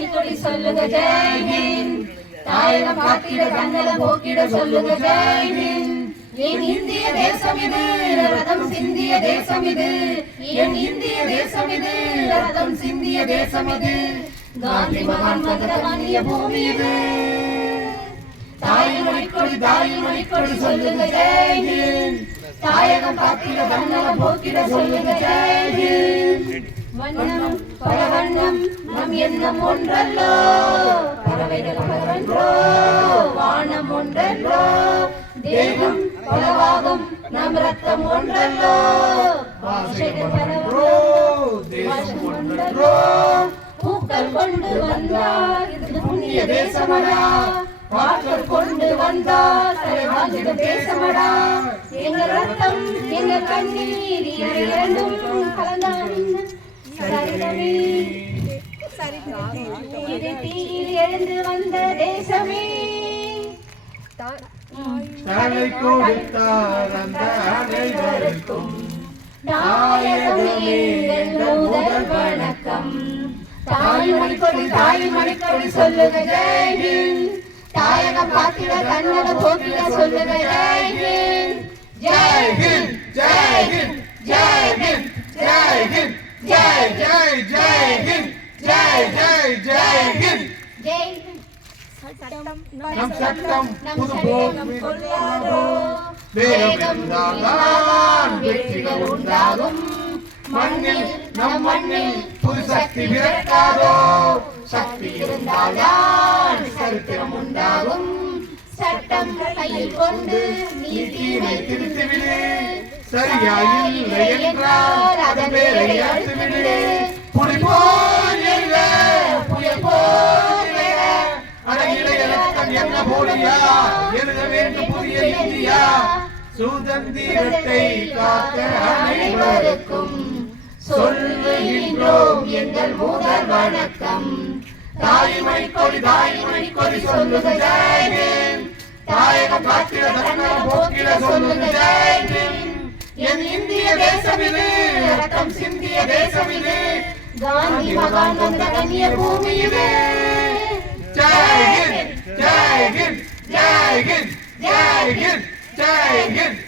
மணிக்கொடி சொல்லுக ஜெய் ஹிந்த். தாயகம் காத்திட தன்னலம் போக்கிட சொல்லுக ஜெய் ஹிந்த். என் இந்திய தேசம் இது ரதம் சிந்திய தேசம் இது. என் இந்திய தேசம் இது ரதம் சிந்திய தேசம் இது. காந்தி மகான் மதர மன்னிய பூமி இது. தாயின் மணிக்கொடி சொல்லுங்க ஜெய் ஹிந்த். தாயகம் காத்திட தன்னலம் போக்கிட சொல்லுங்க ஜெய் ஹிந்த். வண்ணம் பல வண்ணம் நம் எண்ணம் ஒன்றல்லோ. பறவைகள் பலவன்றோ வானம் ஒன்றல்லோ. தேகம் பலவாகும் நம் ரத்தம் ஒன்றல்லோ. பாஷைகள் பலவன்றோ தேசம் ஒன்றல்லோ. பூக்கள் கொண்டு வந்தார் இது புண்ணிய தேசமடா. பாக்கள் கொண்டு வந்தார் தலைவாங்கிட தேசமடா. எங்கள் ரத்தம் எங்கள் கண்ணீர் இரண்டும் கலந்தான் சரிதமே. இது தீயில் எழுந்து வந்த தேசமே. தலை கொடுத்தார் அந்த அனைவருக்கும் நாயகமே எங்கள் முதல் வணக்கம். தாய் மணிக்கொடி சொல்லுக ஜெய் ஹிந்த். தாயகம் காத்திட கன்னடம் போக்கிட சொல்லுக ஜெய் ஹிந்த். ஜெய் ஹிந்த் ஜெய் ஹிந்த் ஜெய் ஹிந்த் ஜெய் ஹிந்த் ஜெய் ஜெய் ஜெய் ஹிந்த் ஜெய் ஜெய் ஜெய் ஹிந்த். ஜெய் நம் சட்டம் புது போக்கு கொள்ளாதோ. வேகம் இருந்தால்தான் வெற்றிகள் உண்டாகும். மண்ணில் நம் மண்ணில் புது சக்தி பிறக்காதோ. சக்தி இருந்தால்தான் சரித்திரம் உண்டாகும். சட்டம் கையில் கொண்டு நீதியை திருத்திவிடு. சரியாயில்லை என்றால் அதன் பேரை அழைத்துவிடு. புலி போல் எல்ல புயல் போல் எழ. அடையிடைய ரத்தம் என்ன போலியா எழுத வேண்டும் புதிய இந்தியா. சுதந்திரத்தை காக்க அனைவருக்கும் சொல்லுகின்றோம் எங்கள் முதல் வணக்கம். தாய் மணிக்கொடி சொல்லுக ஜெய் ஹிந்த். தாயகம் காத்திட தன்னலம் போக்கிட சொல்லுக ஜெய் ஹிந்த். என் இந்திய தேசம் இது ரத்தம் சிந்திய தேசம் இது. காந்தி மகான் வந்த கண்ணிய பூமி இது. ஜெய் ஹிந்த் ஜெய் ஹிந்த் ஜெய் ஹிந்த் ஜெய் ஹிந்த் ஜெய் ஹிந்த்.